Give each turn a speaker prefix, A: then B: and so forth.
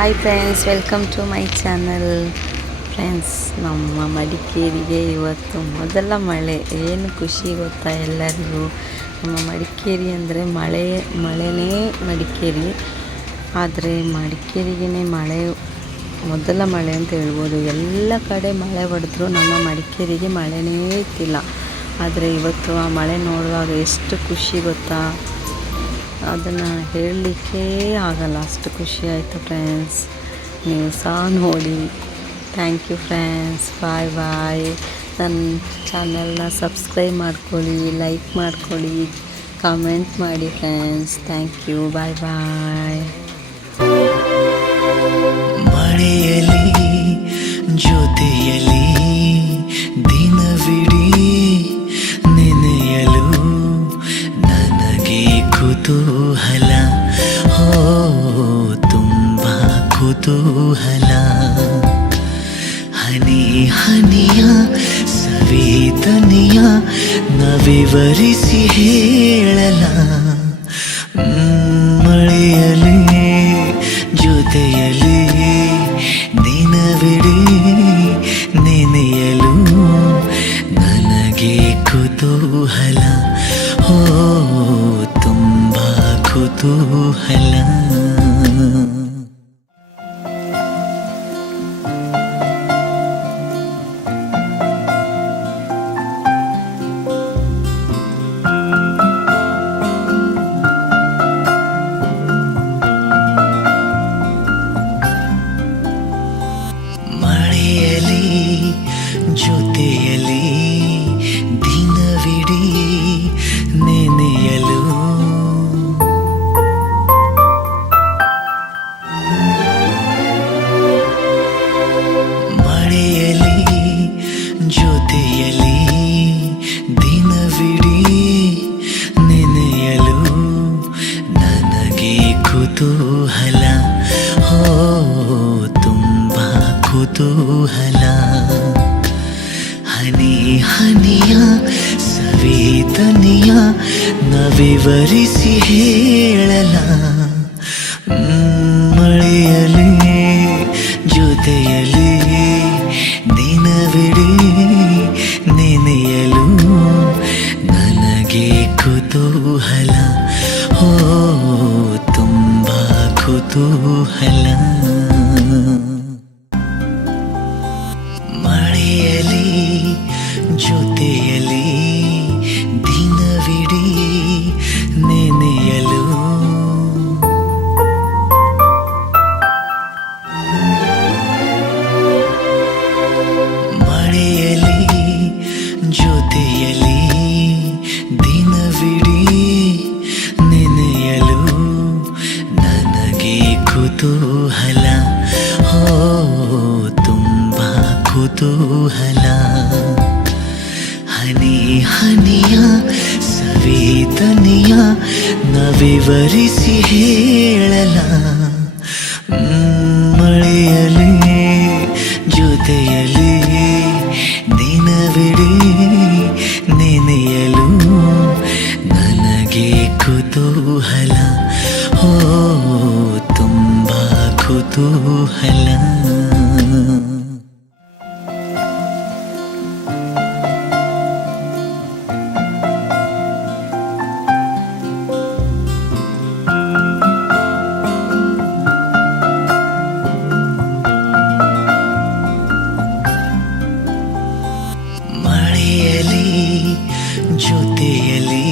A: Hi friends welcome to my channel friends ನಮ್ಮ ಮಡಿಕೇರಿಗೆ ಇವತ್ತು ಮೊದಲ ಮಳೆ. ಏನು ಖುಷಿ ಗೊತ್ತಾ ಎಲ್ಲರಿಗೂ? ನಮ್ಮ ಮಡಿಕೇರಿ ಅಂದರೆ ಮಳೆ, ಮಳೆನೇ ಮಡಿಕೇರಿ. ಆದರೆ ಮಡಿಕೇರಿಗೇ ಮಳೆ, ಮೊದಲ ಮಳೆ ಅಂತ ಹೇಳ್ಬೋದು. ಎಲ್ಲ ಕಡೆ ಮಳೆ ಹೊಡೆದ್ರು ನಮ್ಮ ಮಡಿಕೇರಿಗೆ ಮಳೆನೇ ಇತ್ತಿಲ್ಲ ಆದರೆ ಇವತ್ತು ಆ ಮಳೆ ನೋಡುವಾಗ ಎಷ್ಟು ಖುಷಿ ಗೊತ್ತಾ? ಅದನ್ನು ಹೇಳಲಿಕ್ಕೆ ಆಗಲ್ಲ. ಅಷ್ಟು ಖುಷಿ ಆಯಿತು ಫ್ರೆಂಡ್ಸ್ ನೀವು ಸಹ ನೋಡಿ. Thank you friends bye bye ನನ್ನ ಚಾನಲ್ನ ಸಬ್ಸ್ಕ್ರೈಬ್ ಮಾಡ್ಕೊಳ್ಳಿ ಲೈಕ್ ಮಾಡ್ಕೊಳ್ಳಿ ಕಾಮೆಂಟ್ ಮಾಡಿ friends thank you bye bye
B: ಮಳೆಯಲ್ಲಿ ಜೊತೆಯಲಿ ಕುತೂಹಲ. ಹೋ, ತುಂಬ ಕುತೂಹಲ. ಹನಿ ಹನಿಯ, ಸವೇದನೆಯ, ನವಿವರಿಸಿ ಹೇಳಲ. ಮಳೆಯಲಿ ಜೊತೆಯಲಿ ದಿನವಿಡಿ ನೆನೆಯಲು ನನಗೆ ಕುತೂಹಲ. ತುಂಬ ಕುತೂಹಲ ಮಳೆಯಲಿ ಕುತೂಹಲ. ಹೋ, ತುಂಬ ಕುತೂಹಲ. ಹನಿ ಹನಿಯ ಸವೇದನೆಯ ನವಿವರಿಸಿ ಹೇಳಲ. ಮಳೆಯಲಿ ಜೊತೆಯಲಿ ದಿನವಿಡೀ ನೆನೆಯಲು ನನಗೆ ಕುತೂಹಲ. ಮಳೆಯಲಿ ಜೊತೆಯಲಿ ದಿನವಿಡೀ ನೆನೆಯಲು. ಮಳೆಯಲಿ ಜೊತೆಯಲಿ ದಿನವಿಡೀ ನೆನೆಯಲು ನನಗೆ ಕುತೂಹಲ ಹನಿ ಹನಿಯ ಸವೇತನಿಯ ನವಿವರಿಸಿ ಹೇಳಲ. ಮಳೆಯಲಿ ಜೊತೆಯಲಿ ದಿನವಿಡೀ ನೆನೆಯಲು ನನಗೆ ಕುತೂಹಲ. ಓ ತುಂಬ ಕುತೂಹಲ. ಜೊತೆಯಲ್ಲಿ